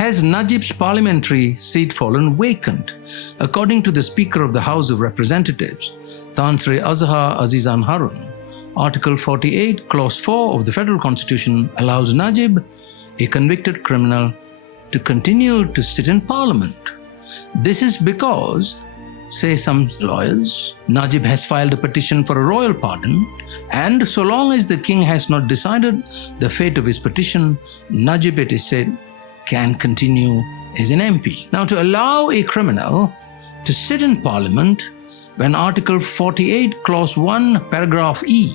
Has Najib's parliamentary seat fallen vacant? According to the Speaker of the House of Representatives, Tan Sri Azhar Azizan Harun, Article 48, Clause 4 of the Federal Constitution allows Najib, a convicted criminal, to continue to sit in Parliament. This is because, say some lawyers, Najib has filed a petition for a royal pardon, and so long as the king has not decided the fate of his petition, Najib, it is said, can continue as an MP. Now, to allow a criminal to sit in Parliament when Article 48, Clause 1, Paragraph E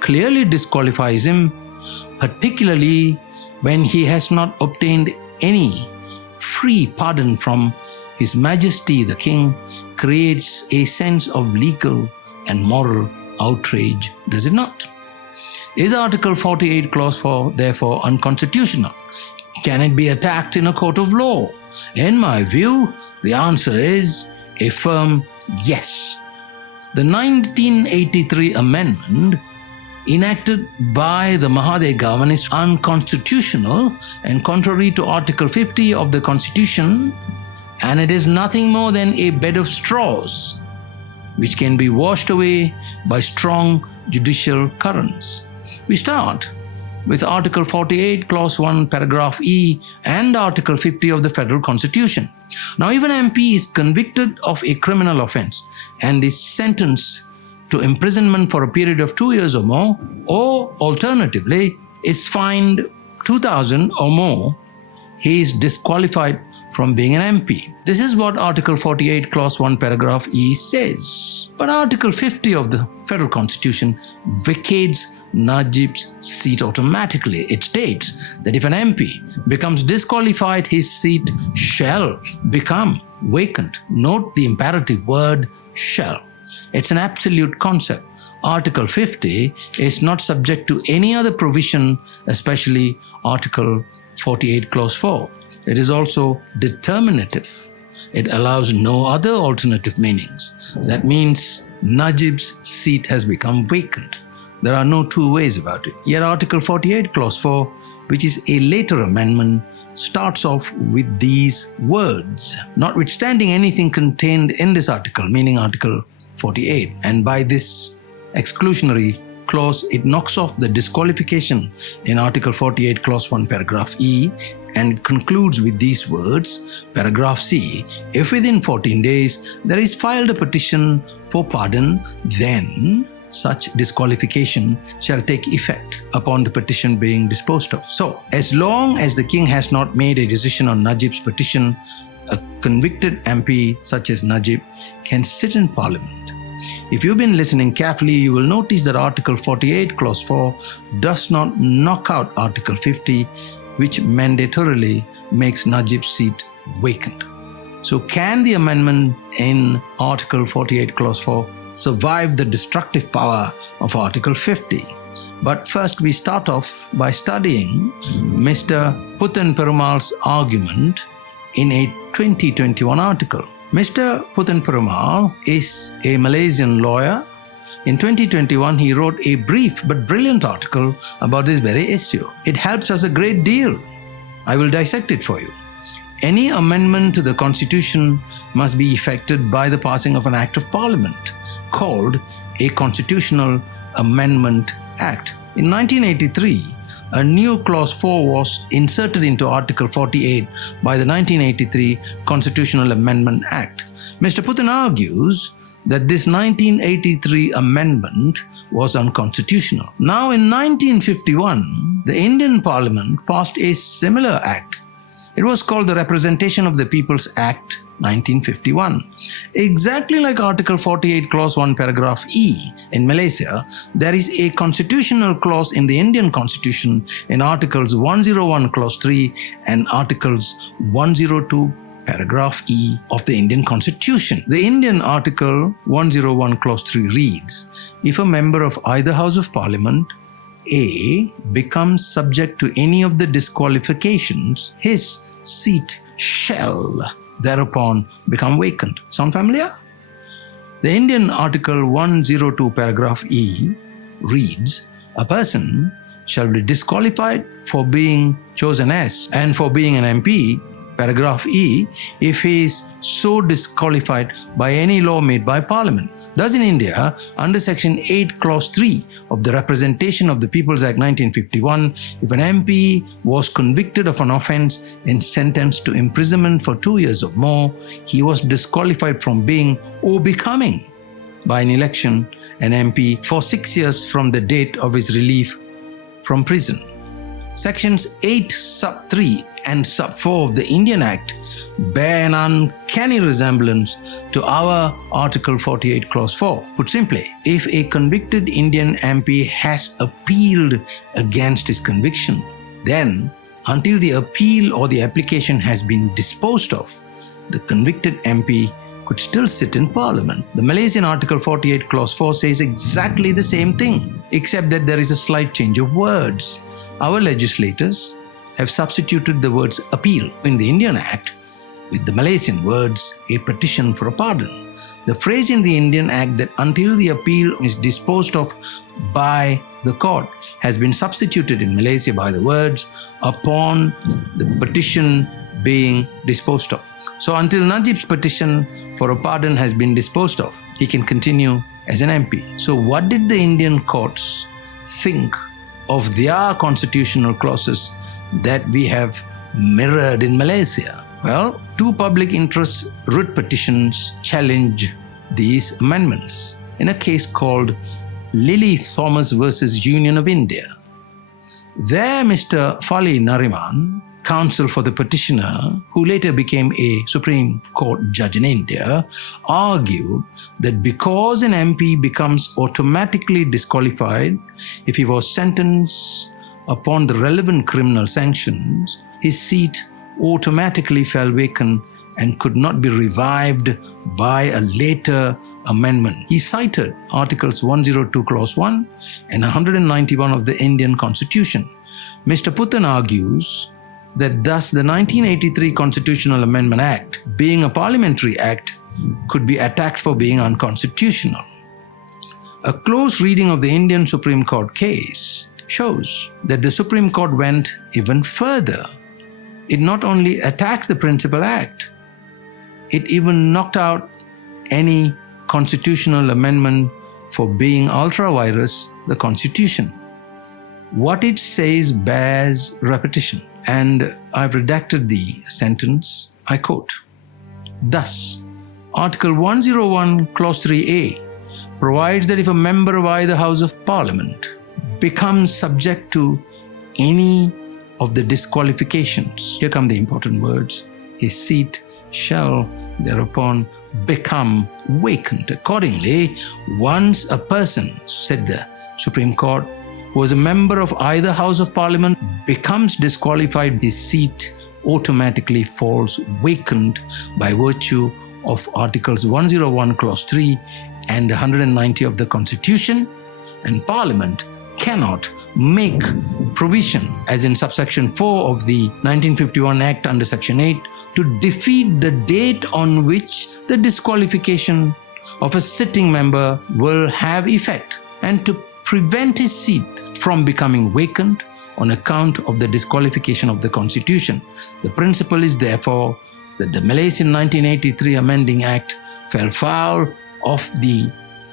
clearly disqualifies him, particularly when he has not obtained any free pardon from His Majesty the King, creates a sense of legal and moral outrage, does it not? Is Article 48, Clause 4 therefore unconstitutional? Can it be attacked in a court of law? In my view, the answer is a firm yes. The 1983 amendment enacted by the Mahathir government is unconstitutional and contrary to Article 50 of the Constitution, and it is nothing more than a bed of straws which can be washed away by strong judicial currents. We start with Article 48, Clause 1, Paragraph E and Article 50 of the Federal Constitution. Now, if an MP is convicted of a criminal offence and is sentenced to imprisonment for a period of 2 years or more, or alternatively is fined 2,000 or more, he is disqualified from being an MP. This is what Article 48, Clause 1, Paragraph E says. But Article 50 of the Federal Constitution vacates Najib's seat automatically. It states that if an MP becomes disqualified, his seat shall become vacant. Note the imperative word shall. It's an absolute concept. Article 50 is not subject to any other provision, especially Article 48, Clause 4. It is also determinative. It allows no other alternative meanings. That means Najib's seat has become vacant. There are no two ways about it. Yet Article 48, Clause 4, which is a later amendment, starts off with these words, notwithstanding anything contained in this article, meaning Article 48. And by this exclusionary clause, it knocks off the disqualification in Article 48, Clause 1, Paragraph E, and it concludes with these words, Paragraph C, if within 14 days there is filed a petition for pardon, then such disqualification shall take effect upon the petition being disposed of. So, as long as the king has not made a decision on Najib's petition, a convicted MP such as Najib can sit in Parliament. If you've been listening carefully, you will notice that Article 48, Clause 4 does not knock out Article 50, which mandatorily makes Najib's seat vacant. So can the amendment in Article 48, Clause 4 survive the destructive power of Article 50? But first we start off by studying Mr. Puthan Perumal's argument in a 2021 article. Mr. Puthan Perumal is a Malaysian lawyer. In 2021, he wrote a brief but brilliant article about this very issue. It helps us a great deal. I will dissect it for you. Any amendment to the Constitution must be effected by the passing of an Act of Parliament, called a Constitutional Amendment Act. In 1983, a new Clause 4 was inserted into Article 48 by the 1983 Constitutional Amendment Act. Mr. Puthan argues that this 1983 amendment was unconstitutional. Now, in 1951, the Indian Parliament passed a similar act. It was called the Representation of the People's Act 1951. Exactly like Article 48, Clause 1, Paragraph E in Malaysia, there is a constitutional clause in the Indian Constitution in Articles 101, Clause 3 and Articles 102, Paragraph E of the Indian Constitution. The Indian Article 101, Clause 3 reads, if a member of either House of Parliament A becomes subject to any of the disqualifications, his seat shall thereupon become vacant. Sound familiar? The Indian Article 102, Paragraph E reads, a person shall be disqualified for being chosen as and for being an MP, paragraph E, if he is so disqualified by any law made by Parliament. Thus in India, under Section 8, Clause 3 of the Representation of the People's Act 1951, if an MP was convicted of an offence and sentenced to imprisonment for 2 years or more, he was disqualified from being or becoming by an election an MP for 6 years from the date of his relief from prison. Sections 8 sub 3 and sub 4 of the Indian Act bear an uncanny resemblance to our Article 48 Clause 4. Put simply, if a convicted Indian MP has appealed against his conviction, then until the appeal or the application has been disposed of, the convicted MP could still sit in Parliament. The Malaysian Article 48 Clause 4 says exactly the same thing, except that there is a slight change of words. Our legislators have substituted the words appeal in the Indian Act with the Malaysian words a petition for a pardon. The phrase in the Indian Act that until the appeal is disposed of by the court has been substituted in Malaysia by the words upon the petition being disposed of. So until Najib's petition for a pardon has been disposed of, he can continue as an MP. So what did the Indian courts think of their constitutional clauses that we have mirrored in Malaysia? Well, two public interest writ petitions challenge these amendments in a case called Lily Thomas versus Union of India. There, Mr. Fali Nariman, counsel for the petitioner, who later became a Supreme Court judge in India, argued that because an MP becomes automatically disqualified if he was sentenced upon the relevant criminal sanctions, his seat automatically fell vacant and could not be revived by a later amendment. He cited Articles 102 Clause 1 and 191 of the Indian Constitution. Mr. Putan argues that thus the 1983 Constitutional Amendment Act, being a parliamentary act, could be attacked for being unconstitutional. A close reading of the Indian Supreme Court case shows that the Supreme Court went even further. It not only attacked the Principal Act, it even knocked out any constitutional amendment for being ultra vires the Constitution. What it says bears repetition, and I've redacted the sentence. I quote, "Thus, Article 101, Clause 3A provides that if a member of either House of Parliament becomes subject to any of the disqualifications," here come the important words, "his seat shall thereupon become vacant. Accordingly, once a person," said the Supreme Court, "who was a member of either House of Parliament becomes disqualified, his seat automatically falls vacant by virtue of Articles 101 Clause 3 and 190 of the Constitution, and Parliament cannot make provision, as in subsection 4 of the 1951 Act under Section 8, to defeat the date on which the disqualification of a sitting member will have effect, and to prevent his seat from becoming vacant on account of the disqualification of the Constitution. The principle is therefore that the Malaysian 1983 Amending Act fell foul of the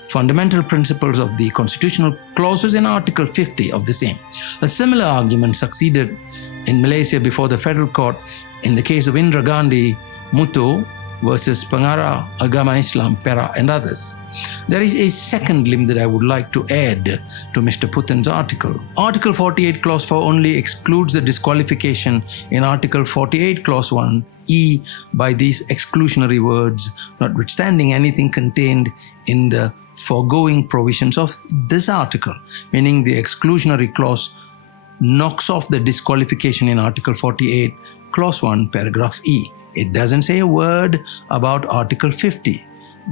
fundamental principles of the constitutional clauses in Article 50 of the same. A similar argument succeeded in Malaysia before the Federal Court in the case of Indira Gandhi, Mutu versus Pengarah Agama Islam, Perak, and others. There is a second limb that I would like to add to Mr. Putan's article. Article 48 Clause 4 only excludes the disqualification in Article 48 Clause 1E by these exclusionary words, notwithstanding anything contained in the foregoing provisions of this article, meaning the exclusionary clause knocks off the disqualification in Article 48 Clause 1 paragraph E. It doesn't say a word about Article 50,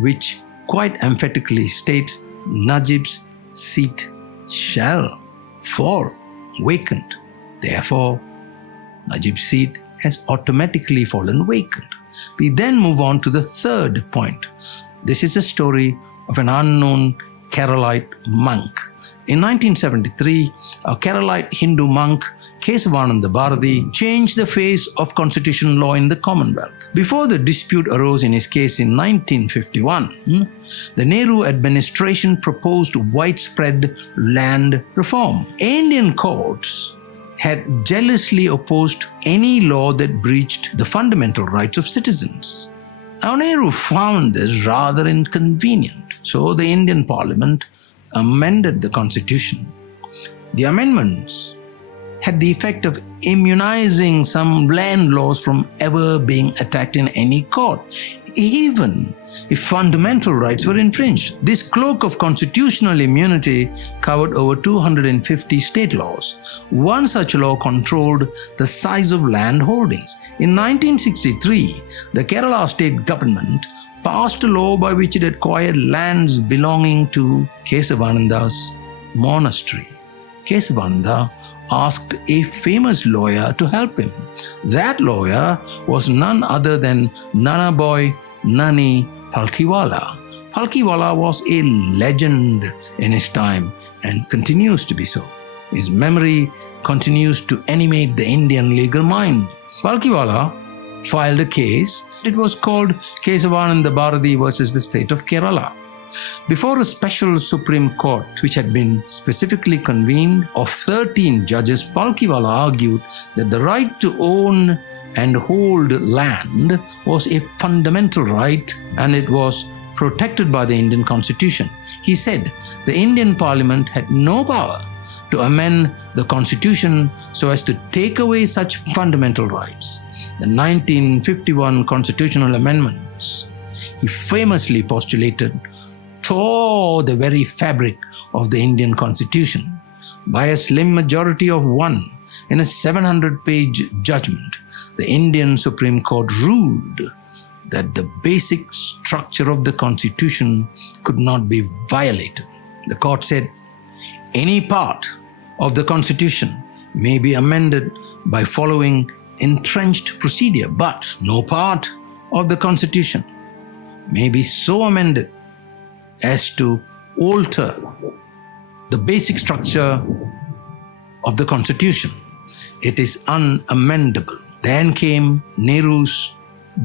which quite emphatically states Najib's seat shall fall vacant. Therefore, Najib's seat has automatically fallen vacant. We then move on to the third point. This is a story of an unknown Keralite monk. In 1973, a Keralite Hindu monk, Kesavananda Bharati, changed the face of constitutional law in the Commonwealth. Before the dispute arose in his case in 1951, the Nehru administration proposed widespread land reform. Indian courts had jealously opposed any law that breached the fundamental rights of citizens. Now, Nehru found this rather inconvenient, so the Indian Parliament amended the constitution. The amendments had the effect of immunizing some land laws from ever being attacked in any court, even if fundamental rights were infringed. This cloak of constitutional immunity covered over 250 state laws. One such law controlled the size of land holdings. In 1963, the Kerala state government passed a law by which it acquired lands belonging to Kesavananda's monastery. Kesavananda asked a famous lawyer to help him. That lawyer was none other than Nanaboy Nani Palkhiwala. Palkhiwala was a legend in his time and continues to be so. His memory continues to animate the Indian legal mind. Palkhiwala filed a case. It was called Kesavananda Bharati versus the state of Kerala. Before a special Supreme Court, which had been specifically convened of 13 judges, Palkhiwala argued that the right to own and hold land was a fundamental right and it was protected by the Indian Constitution. He said the Indian Parliament had no power to amend the Constitution so as to take away such fundamental rights. The 1951 constitutional amendments, he famously postulated, tore the very fabric of the Indian Constitution. By a slim majority of 1 in a 700-page judgment, the Indian Supreme Court ruled that the basic structure of the Constitution could not be violated. The court said, any part of the Constitution may be amended by following entrenched procedure, but no part of the Constitution may be so amended as to alter the basic structure of the Constitution. It is unamendable. Then came Nehru's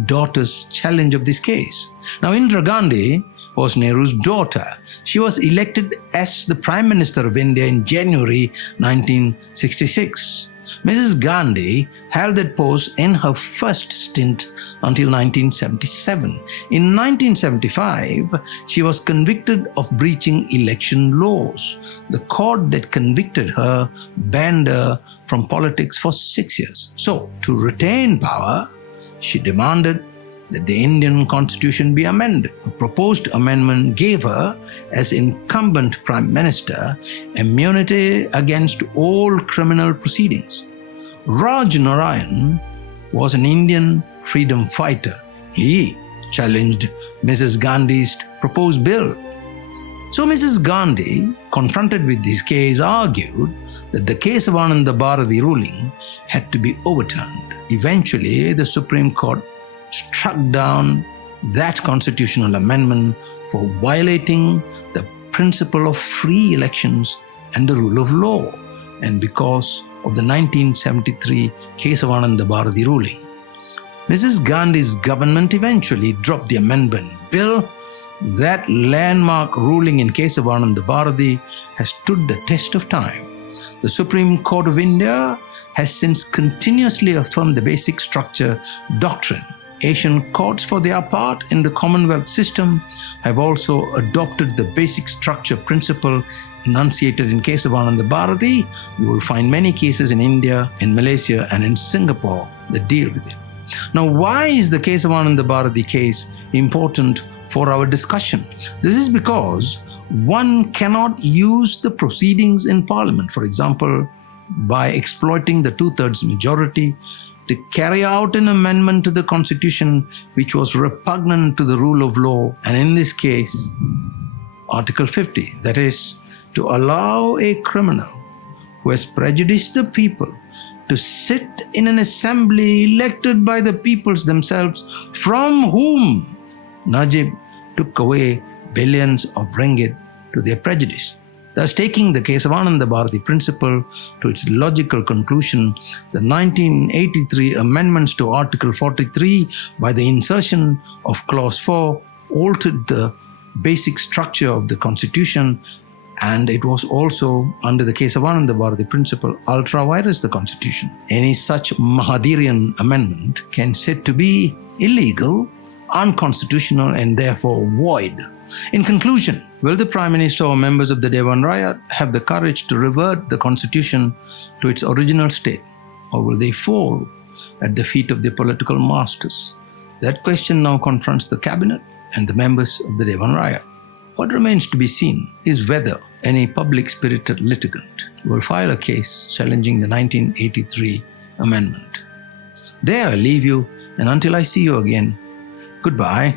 daughter's challenge of this case. Now, Indira Gandhi was Nehru's daughter. She was elected as the Prime Minister of India in January 1966. Mrs. Gandhi held that post in her first stint until 1977. In 1975, she was convicted of breaching election laws. The court that convicted her banned her from politics for 6 years. So, to retain power, she demanded that the Indian Constitution be amended. A proposed amendment gave her, as incumbent Prime Minister, immunity against all criminal proceedings. Raj Narayan was an Indian freedom fighter. He challenged Mrs. Gandhi's proposed bill. So Mrs. Gandhi, confronted with this case, argued that the Kesavananda Bharati ruling had to be overturned. Eventually, the Supreme Court struck down that constitutional amendment for violating the principle of free elections and the rule of law, and because of the 1973 Kesavananda Bharati ruling. Mrs. Gandhi's government eventually dropped the amendment bill. That landmark ruling in Kesavananda Bharati has stood the test of time. The Supreme Court of India has since continuously affirmed the basic structure doctrine. Asian courts, for their part in the Commonwealth system, have also adopted the basic structure principle enunciated in Kesavananda Bharati. You will find many cases in India, in Malaysia, and in Singapore that deal with it. Now, why is the Kesavananda Bharati case important for our discussion? This is because one cannot use the proceedings in Parliament, for example, by exploiting the 2/3 majority to carry out an amendment to the Constitution which was repugnant to the rule of law, and in this case, Article 50, that is, to allow a criminal who has prejudiced the people to sit in an assembly elected by the peoples themselves, from whom Najib took away billions of ringgit to their prejudice. Thus, taking the Kesavananda Bharati principle to its logical conclusion, the 1983 amendments to Article 43 by the insertion of Clause 4 altered the basic structure of the Constitution, and it was also, under the Kesavananda Bharati principle, ultra-vires the Constitution. Any such Mahadirian amendment can said to be illegal, unconstitutional, and therefore void. In conclusion, will the Prime Minister or members of the Dewan Rakyat have the courage to revert the Constitution to its original state, or will they fall at the feet of their political masters? That question now confronts the Cabinet and the members of the Dewan Rakyat. What remains to be seen is whether any public-spirited litigant will file a case challenging the 1983 amendment. There I leave you, and until I see you again, goodbye.